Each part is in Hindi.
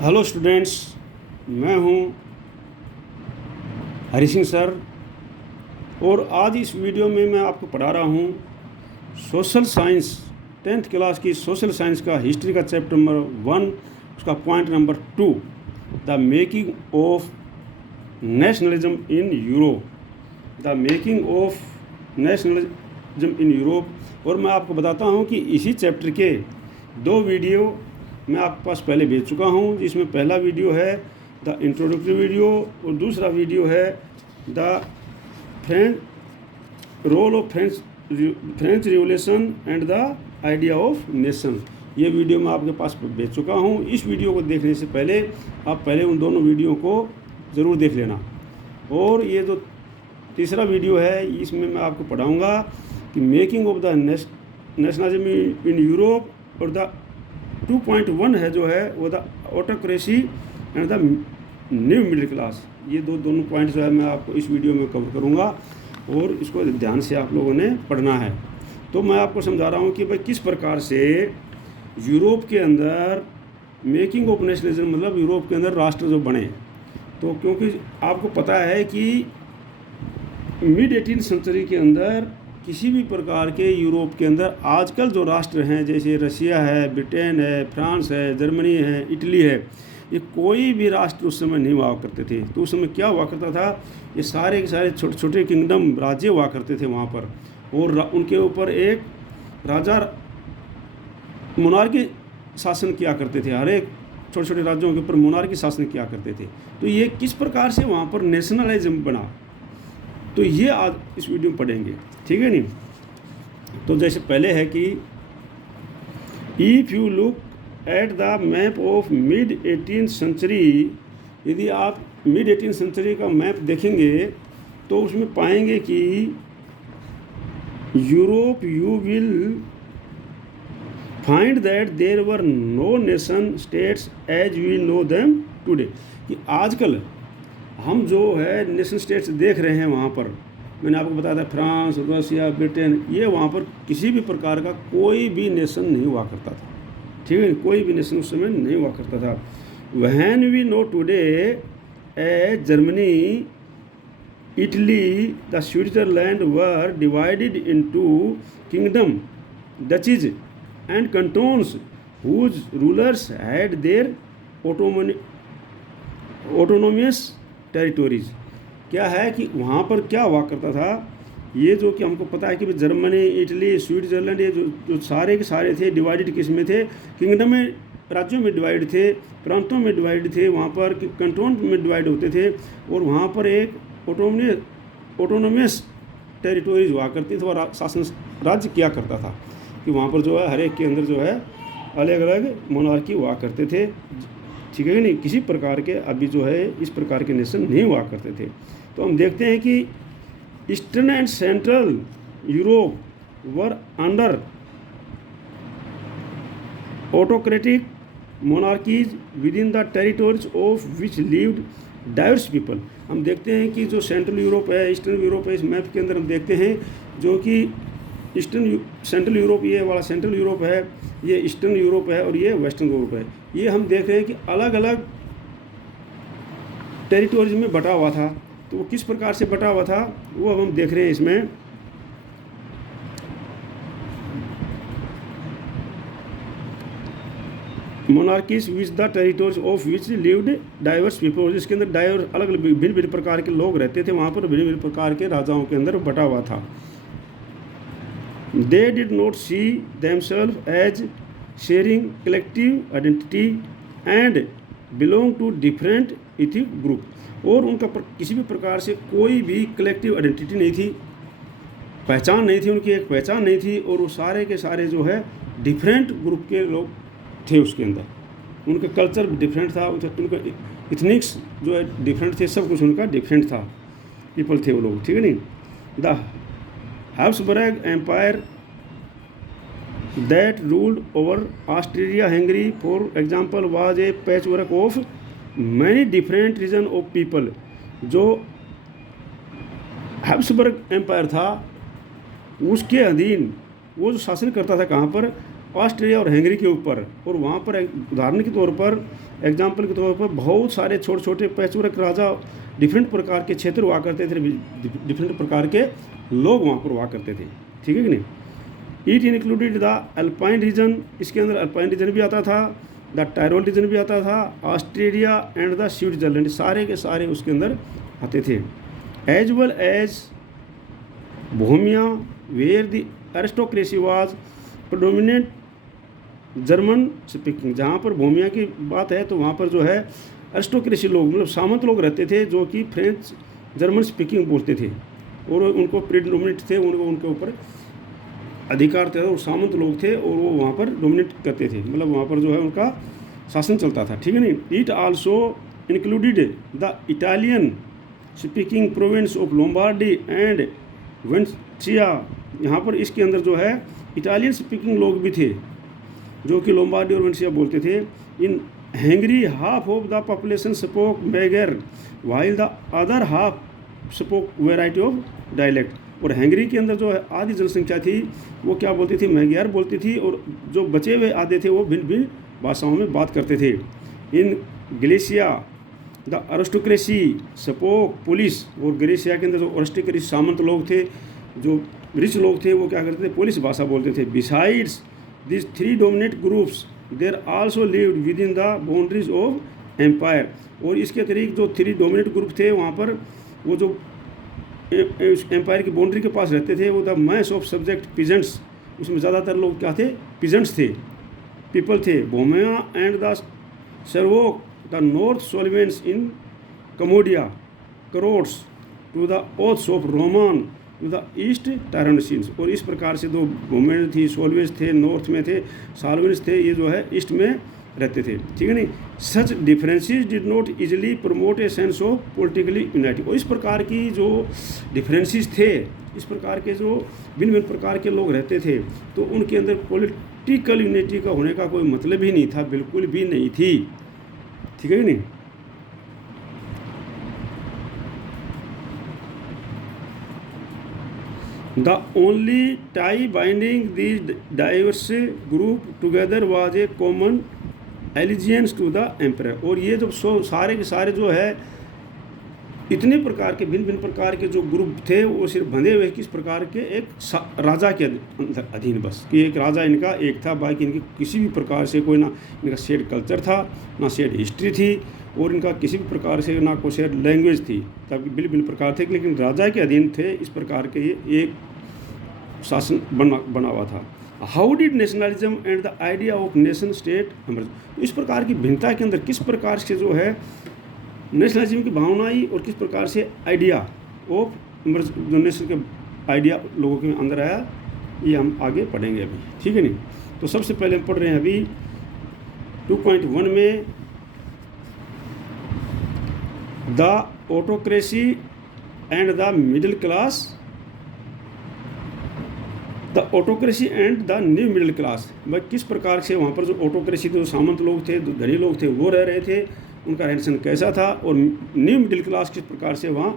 हेलो स्टूडेंट्स, मैं हूं हरि सिंह सर। और आज इस वीडियो में मैं आपको पढ़ा रहा हूं सोशल साइंस, 10th क्लास की सोशल साइंस का हिस्ट्री का चैप्टर नंबर 1, उसका point number 2, the making of nationalism in Europe. The making of nationalism in Europe. और मैं आपको बताता हूं कि इसी चैप्टर के 2 वीडियो मैं आपके पास पहले भेज चुका हूं, जिसमें पहला वीडियो है द इंट्रोडक्टरी वीडियो और दूसरा वीडियो है the role of French revolution and the idea of nation. ये वीडियो मैं आपके पास भेज चुका हूं। इस वीडियो को देखने से पहले आप पहले उन दोनों वीडियो को ज़रूर देख लेना। और ये जो तीसरा वीडियो है, इसमें मैं आपको पढ़ाऊँगा कि making of the nationalism in Europe, और द 2.1 है जो है वो the autocracy and the new middle class. ये दोनों पॉइंट जो है मैं आपको इस वीडियो में कवर करूँगा और इसको ध्यान से आप लोगों ने पढ़ना है। तो मैं आपको समझा रहा हूँ कि भाई किस प्रकार से यूरोप के अंदर मेकिंग ऑफ नेशनलिज्म, मतलब यूरोप के अंदर राष्ट्र जो बने। तो क्योंकि आपको पता है कि मिड 18th सेंचुरी के अंदर किसी भी प्रकार के यूरोप के अंदर आजकल जो राष्ट्र हैं, जैसे रशिया है, ब्रिटेन है, फ्रांस है, जर्मनी है, इटली है, ये कोई भी राष्ट्र उस समय नहीं हुआ करते थे। तो उस समय क्या हुआ करता था, ये सारे के सारे छोटे छोटे किंगडम, राज्य हुआ करते थे वहाँ पर। और उनके ऊपर एक राजा मोनार्की शासन किया करते थे। हर एक छोटे छोटे राज्यों के ऊपर मोनार्की शासन किया करते थे। तो ये किस प्रकार से वहाँ पर नेशनलिज्म बना, तो ये आज इस वीडियो में पढ़ेंगे, ठीक है नहीं। तो जैसे पहले है कि if you look at the map of mid 18th century, यदि आप मिड 18th सेंचुरी का मैप देखेंगे तो उसमें पाएंगे कि Europe you will find that there were no nation states as we know them today. कि आजकल हम जो है नेशन स्टेट्स देख रहे हैं, वहाँ पर मैंने आपको बताया था फ्रांस, रशिया, ब्रिटेन, ये वहाँ पर किसी भी प्रकार का कोई भी नेशन नहीं हुआ करता था, ठीक है। कोई भी नेशन उस समय नहीं हुआ करता था। When we know today a Germany, Italy, the Switzerland were divided into kingdom, duchies and cantons whose rulers had their autonomous territories. क्या है कि वहाँ पर क्या हुआ करता था, ये जो कि हमको पता है कि जर्मनी, इटली, स्विट्जरलैंड, ये जो सारे के सारे थे डिवाइडेड किस में थे, किंगडम में, राज्यों में डिवाइड थे, प्रांतों में डिवाइड थे, वहाँ पर कंटोन में डिवाइड होते थे। और वहाँ पर एक ऑटोनोमियस टेरिटोरीज हुआ करती थी और शासन राज्य किया करता था कि वहाँ पर जो है हर एक के अंदर जो है अलग अलग मोनार्की हुआ करते थे, ठीक है नहीं। किसी प्रकार के अभी जो है इस प्रकार के नेशन नहीं हुआ करते थे। तो हम देखते हैं कि eastern and central Europe were under autocratic monarchies with in the territories of which lived diverse people. हम देखते हैं कि जो सेंट्रल यूरोप है, ईस्टर्न यूरोप है, इस मैप के अंदर हम देखते हैं जो कि सेंट्रल यूरोप, ये वाला सेंट्रल यूरोप है, ये ईस्टर्न यूरोप है और ये वेस्टर्न यूरोप है। ये हम देख रहे हैं कि अलग अलग टेरिटोरीज में बटा हुआ था। तो वो किस प्रकार से बटा हुआ था वो अब हम देख रहे हैं इसमें। Monarchies which the territories of which lived diverse people, जिसके अंदर डाइवर्स अलग अलग भिन्न भिन्न प्रकार के लोग रहते थे, वहाँ पर भिन्न भिन्न प्रकार के राजाओं के अंदर बटा हुआ था। They did not see themselves as sharing collective identity and belong to different ethnic group। और उनका किसी भी प्रकार से कोई भी कलेक्टिव आइडेंटिटी नहीं थी, पहचान नहीं थी, उनकी एक पहचान नहीं थी। और वो सारे के सारे जो है डिफरेंट ग्रुप के लोग थे उसके अंदर, उनका कल्चर डिफरेंट था, उनका इथनिक्स जो है डिफरेंट थे, सब कुछ उनका डिफरेंट था, पीपल थे वो लोग, ठीक है नहीं। The Habsburg Empire that ruled over Austria-Hungary, for example, was a patchwork of many different regions of people। जो हैब्सबर्ग एम्पायर था उसके अधीन वो जो शासन करता था कहाँ पर, ऑस्ट्रिया और हंगरी के ऊपर, और वहाँ पर उदाहरण के तौर पर, एग्जाम्पल के तौर पर बहुत सारे छोटे छोटे पैचवर्क राजा, डिफरेंट प्रकार के क्षेत्र हुआ करते थे, डिफरेंट प्रकार के लोग वहाँ पर हुआ करते थे, ठीक है कि नहीं। It included the Alpine region, इसके अंदर अल्पाइन रीजन भी आता था, द टायरोल रीजन भी आता था, ऑस्ट्रेलिया एंड द स्विट्जरलैंड, सारे के सारे उसके अंदर आते थे। As well as Bohemia where the aristocracy was predominant German speaking, जहाँ पर बोहेमिया की बात है तो वहाँ पर जो है एरिस्टोक्रेसी लोग, मतलब सामंत लोग रहते थे जो कि फ्रेंच जर्मन स्पीकिंग बोलते थे, और उनको प्रीडोमिनेंट थे, उनके ऊपर अधिकार थे, और सामंत लोग थे और वो वहाँ पर डोमिनेट करते थे, मतलब वहाँ पर जो है उनका शासन चलता था, ठीक है नहीं। It also included the Italian speaking province of Lombardy and Venetia, यहाँ पर इसके अंदर जो है इटालियन स्पीकिंग लोग भी थे जो कि लोम्बार्डी और वेनेशिया बोलते थे। इन Hungary half of the population spoke megger while the other half spoke variety of dialect, और हंगरी के अंदर जो है आधी जनसंख्या थी वो क्या बोलती थी, मैग्यार बोलती थी, और जो बचे हुए आधे थे वो भिन्न भिन्न भाषाओं में बात करते थे। इन ग्लेशिया द अरिस्टोक्रेसी स्पोक पुलिस, और ग्लेशिया के अंदर जो अरिस्टोक्रेसी सामंत लोग थे, जो रिच लोग थे, वो क्या करते थे, पुलिस भाषा बोलते थे। Besides this three dominate groups there also lived within the boundaries of empire, और इसके अतिरिक्त जो थ्री डोमिनेट ग्रुप थे वहाँ पर वो जो एम्पायर की बाउंड्री के पास रहते थे, वो the mass of subject peasants, उसमें ज़्यादातर लोग क्या थे, पीजेंट्स थे, पीपल थे। Bohemia and the Slovaks the north Slovenes in Carniola Croats to the ओथ्स of Roumans to the east Transylvania, और इस प्रकार से दो बोहेमियन थी, सोलवेंस थे नॉर्थ में थे, साल्वेंस थे ये जो है ईस्ट में रहते थे, ठीक है नहीं। Such differences did not easily promote a sense of politically unity, और इस प्रकार की जो डिफरेंसेस थे, इस प्रकार के जो भिन्न भिन्न प्रकार के लोग रहते थे, तो उनके अंदर पॉलिटिकल यूनिटी का होने का कोई मतलब ही नहीं था, बिल्कुल भी नहीं थी, ठीक है नहीं। The only tie binding these diverse group together was a common allegiance to the emperor, और ये जो सारे के सारे जो है इतने प्रकार के भिन्न भिन्न प्रकार के जो ग्रुप थे वो सिर्फ बंधे हुए किस प्रकार के, एक राजा के अंदर अधीन, बस कि एक राजा इनका एक था, बाकी इनकी किसी भी प्रकार से कोई ना इनका शेड कल्चर था, ना शेड हिस्ट्री थी, और इनका किसी भी प्रकार से ना कोई शेड लैंग्वेज थी, तब भिन्न भिन्न प्रकार थे, लेकिन राजा के अधीन थे, इस प्रकार के ये एक शासन बना हुआ था। How did nationalism and the idea of nation state emerge, इस प्रकार की भिन्नता के अंदर किस प्रकार से जो है नेशनलिज्म की भावना आई, और किस प्रकार से आइडिया ऑफ इमर्ज, जो नेशन के आइडिया लोगों के अंदर आया, ये हम आगे पढ़ेंगे अभी, ठीक है नहीं। तो सबसे पहले हम पढ़ रहे हैं अभी 2.1 में the autocracy and the middle class, the autocracy and the new middle class, भाई किस प्रकार से वहाँ पर जो ऑटोक्रेसी जो सामंत लोग थे, जो धनी लोग थे वो रह रहे थे, उनका रहन सहन कैसा था, और न्यू मिडिल क्लास किस प्रकार से वहाँ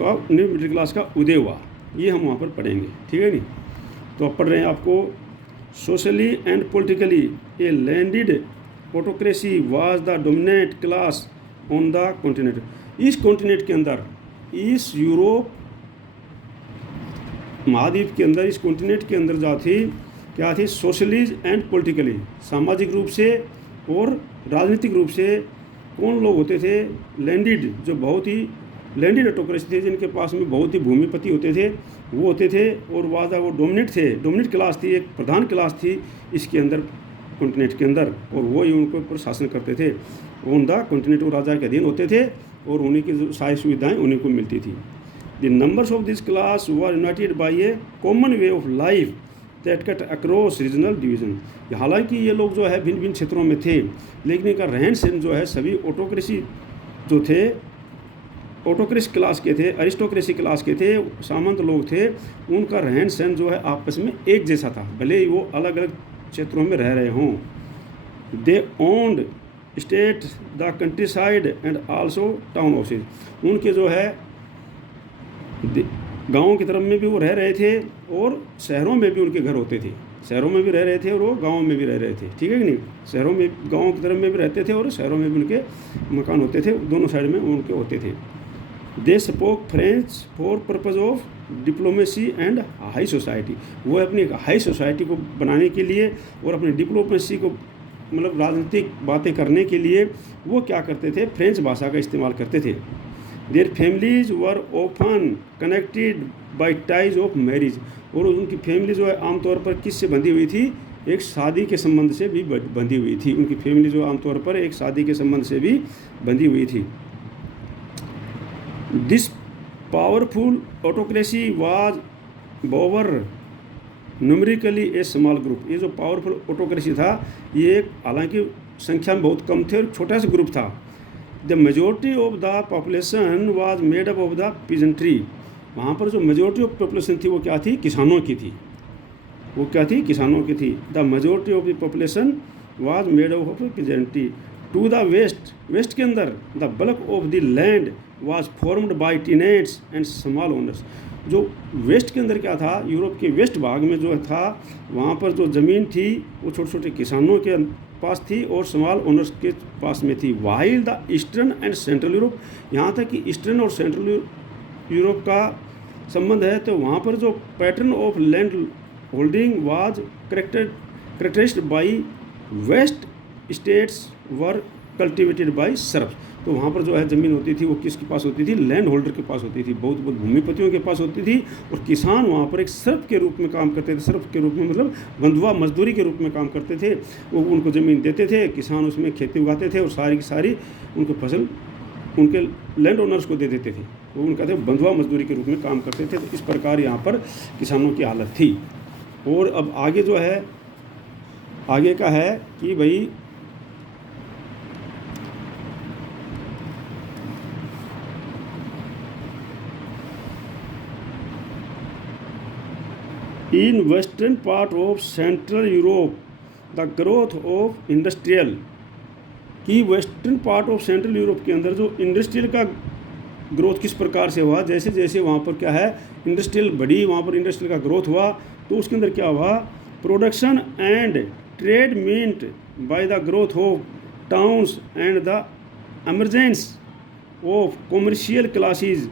का न्यू मिडिल क्लास का उदय हुआ, ये हम वहाँ पर पढ़ेंगे, ठीक है नहीं। तो अब पढ़ रहे हैं आपको socially and politically A landed autocracy was the dominant class on the continent, इस कॉन्टिनेंट के अंदर, इस यूरोप महाद्वीप के अंदर, इस कॉन्टिनेंट के अंदर जो थी क्या थी, सोशलिज एंड पॉलिटिकली, सामाजिक रूप से और राजनीतिक रूप से कौन लोग होते थे, लैंडेड, जो बहुत ही लैंडेड ऑटोक्रेसी थे, जिनके पास में बहुत ही भूमिपति होते थे, वो होते थे, और वादा वो डोमिनेट थे, डोमिनेट क्लास थी, एक प्रधान क्लास थी इसके अंदर कॉन्टिनेंट के अंदर, और वो ही उनको ऊपर शासन करते थे, ऑन द कॉन्टिनेंट, वो राजा के अधीन होते थे, और उन्हीं की जो सारी सुविधाएँ उन्हीं को मिलती थी। The numbers of this class were united by a common way of life that cut across regional division, हालांकि ये लोग जो है भिन्न भिन्न क्षेत्रों में थे, लेकिन इनका रहन सहन जो है सभी ऑटोक्रेसी जो थे, ऑटोक्रेसी क्लास के थे, अरिस्टोक्रेसी क्लास के थे, सामंत लोग थे, उनका रहन सहन जो है आपस में एक जैसा था, भले ही वो अलग अलग क्षेत्रों में रह रहे हों। They owned state the countryside and also town houses, उनके जो है गाँव की तरफ में भी वो रह रहे थे, और शहरों में भी उनके घर होते थे, शहरों में भी रह रहे थे और वो गाँव में भी रह रहे थे, ठीक है कि नहीं। शहरों में, गाँव की तरफ में भी रहते थे और शहरों में भी उनके मकान होते थे, दोनों साइड में उनके होते थे। They spoke French for purpose of diplomacy and high society. वो अपनी हाई सोसाइटी को बनाने के लिए और अपनी डिप्लोमेसी को, मतलब राजनीतिक बातें करने के लिए वो क्या करते थे, फ्रेंच भाषा का इस्तेमाल करते थे। Their families were often connected by ties of marriage, और उनकी फैमिली जो है आमतौर पर किससे बंधी हुई थी, एक शादी के संबंध से भी बंधी हुई थी। उनकी फैमिली जो आमतौर पर एक शादी के संबंध से भी बंधी हुई थी। This powerful autocracy was बोवर numerically A small group. ये जो पावरफुल ऑटोक्रेसी था, ये हालांकि संख्या में बहुत कम थे और छोटा सा ग्रुप था। The majority of the population was made up of the peasantry. वहाँ पर जो मेजोरिटी ऑफ पॉपुलेशन थी वो क्या थी, किसानों की थी। वो क्या थी, किसानों की थी। The majority of the population was made up of peasantry. To the west, west के अंदर the bulk of the land was farmed by tenants and small owners. जो वेस्ट के अंदर क्या था, यूरोप के वेस्ट भाग में जो था, वहाँ पर जो ज़मीन थी वो छोटे छोटे किसानों के पास थी और स्मॉल ओनर्स के पास में थी। While the eastern and central Europe, यहाँ तक कि ईस्टर्न और सेंट्रल यूरोप का संबंध है, तो वहाँ पर जो pattern of land holding was characterized by vast estates were cultivated by serf. तो वहाँ पर जो है ज़मीन होती थी वो किसके पास होती थी, लैंड होल्डर के पास होती थी, बहुत बहुत भूमिपतियों के पास होती थी। और किसान वहाँ पर एक सर्फ के रूप में काम करते थे। सर्फ के रूप में मतलब बंधुआ मजदूरी के रूप में काम करते थे। वो उनको ज़मीन देते थे, किसान उसमें खेती उगाते थे और सारी की सारी उनको फसल उनके लैंड ओनर्स को दे देते थे। वो उनका थे बंधुआ मजदूरी के रूप में काम करते थे। तो इस प्रकार यहाँ पर किसानों की हालत थी। और अब आगे जो है, आगे का है कि भाई in western part of central Europe the growth of industrial, कि western part of central Europe के अंदर जो इंडस्ट्रियल का ग्रोथ किस प्रकार से हुआ, जैसे जैसे वहाँ पर क्या है इंडस्ट्रियल बढ़ी, वहाँ पर इंडस्ट्रियल का ग्रोथ हुआ, तो उसके अंदर क्या हुआ, production and trade meant by the growth of towns and the emergence of commercial classes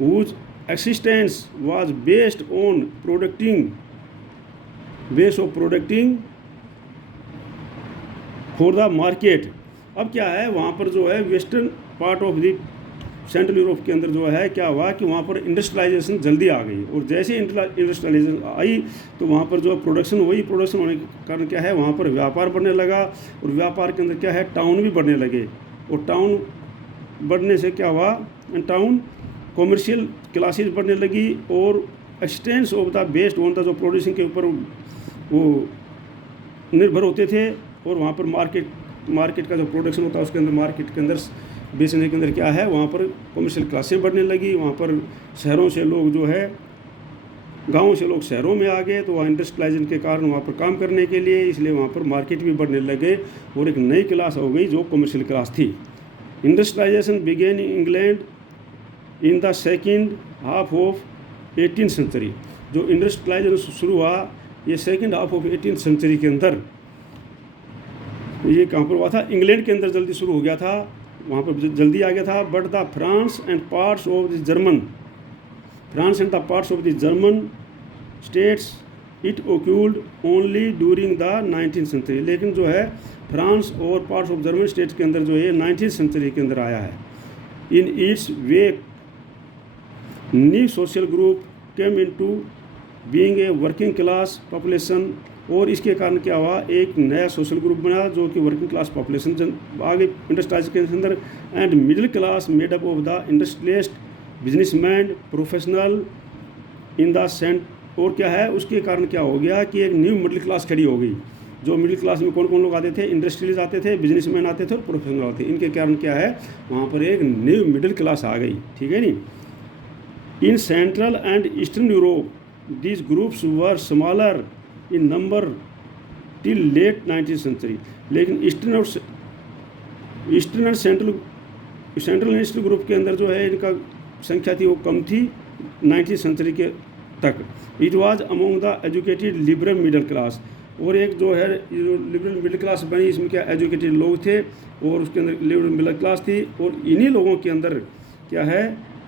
whose existence was based on producting for the market। अब क्या है, वहाँ पर जो है western part of the central Europe के अंदर जो है क्या हुआ कि वहाँ पर इंडस्ट्रियलाइजेशन जल्दी आ गई। और जैसे इंडस्ट्रियलाइजेशन आई तो वहाँ पर जो प्रोडक्शन हुई, प्रोडक्शन होने के कारण क्या है वहाँ पर व्यापार बढ़ने लगा। और व्यापार के अंदर क्या है, टाउन भी बढ़ने लगे। और टाउन बढ़ने से क्या हुआ, टाउन कॉमर्शियल क्लासेस बढ़ने लगी और expanse of the based on the, जो प्रोड्यूसिंग के ऊपर वो निर्भर होते थे। और वहाँ पर मार्केट का जो प्रोडक्शन होता है उसके अंदर, मार्केट के अंदर बेचने के अंदर क्या है, वहाँ पर कॉमर्शियल क्लासें बढ़ने लगी। वहाँ पर शहरों से लोग जो है, गाँव से लोग शहरों में आ गए, तो वहाँ इंडस्ट्रियलाइजेशन के कारण वहाँ पर काम करने के लिए, इसलिए वहाँ पर मार्केट भी बढ़ने लगे और एक नई क्लास हो गई जो कॉमर्शियल क्लास थी। Industrialization began in England in the second half of 18th century. जो इंडस्ट्रियलाइजेशन शुरू हुआ ये second half of 18th century के अंदर, ये कहाँ पर हुआ था, इंग्लैंड के अंदर जल्दी शुरू हो गया था, वहाँ पर जल्दी आ गया था। But the France and parts of the German states it occurred only during the 19th century. लेकिन जो है फ्रांस और पार्ट्स ऑफ जर्मन स्टेट्स के अंदर जो है 19th सेंचुरी के अंदर आया है। In its way new social group came into being a working class population. और इसके कारण क्या हुआ, एक नया सोशल ग्रुप बना जो कि वर्किंग क्लास पॉपुलेशन आगे इंडस्ट्रियलाइजेशन के अंदर, and middle class made up of the industrialist, businessman, professional in the sent. और क्या है, उसके कारण क्या हो गया कि एक न्यू मिडिल क्लास खड़ी हो गई। जो मिडिल क्लास में कौन कौन लोग आते थे, इंडस्ट्रियलिस्ट आते थे, बिजनेसमैन आते थे और प्रोफेशनल आते थे। इनके कारण क्या है, वहाँ पर एक न्यू मिडिल क्लास आ गई, ठीक है नी। In central and eastern Europe these groups were smaller in number till late 19th century. लेकिन eastern and central and eastern group के अंदर जो है इनका संख्या थी वो कम थी 19th सेंचुरी के तक। It was among the educated liberal middle class, और एक जो है जो लिबरल मिडिल क्लास बनी, इसमें क्या एजुकेटेड लोग थे और उसके अंदर लिबरल मिडिल क्लास थी, और इन्हीं लोगों के अंदर क्या है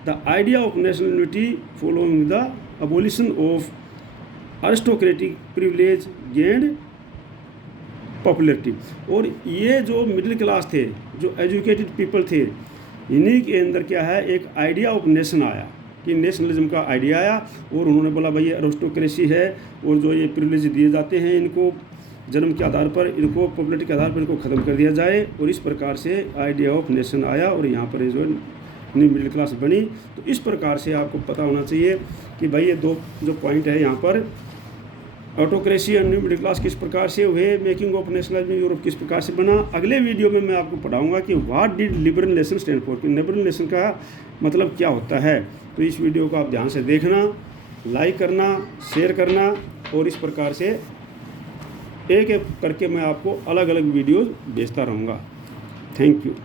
the idea of national unity following the abolition of aristocratic privilege gained popularity. और ये जो मिडिल क्लास थे, जो एजुकेटेड पीपल थे, इन्हीं के अंदर क्या है एक आइडिया ऑफ नेशन आया, कि नेशनलिज्म का आइडिया आया, और उन्होंने बोला भाई ये अरिस्टोक्रेसी है, और जो ये प्रिविलेज दिए जाते हैं इनको जन्म के आधार पर, इनको पॉपुलरिटी के आधार पर इनको ख़त्म कर दिया जाए, और इस प्रकार से आइडिया ऑफ नेशन आया, और यहाँ पर जो न्यू मिडिल क्लास बनी। तो इस प्रकार से आपको पता होना चाहिए कि भाई ये दो जो पॉइंट है यहाँ पर, ऑटोक्रेसी और न्यू मिडिल क्लास किस प्रकार से हुए, मेकिंग ऑफ नेशनलिज्म यूरोप किस प्रकार से बना। अगले वीडियो में मैं आपको पढ़ाऊंगा कि what did liberal nation stand for, कि लिबरल नेशन का मतलब क्या होता है। तो इस वीडियो को आप ध्यान से देखना, लाइक करना, शेयर करना, और इस प्रकार से एक एक करके मैं आपको अलग अलग वीडियोज़ भेजता रहूँगा। Thank you.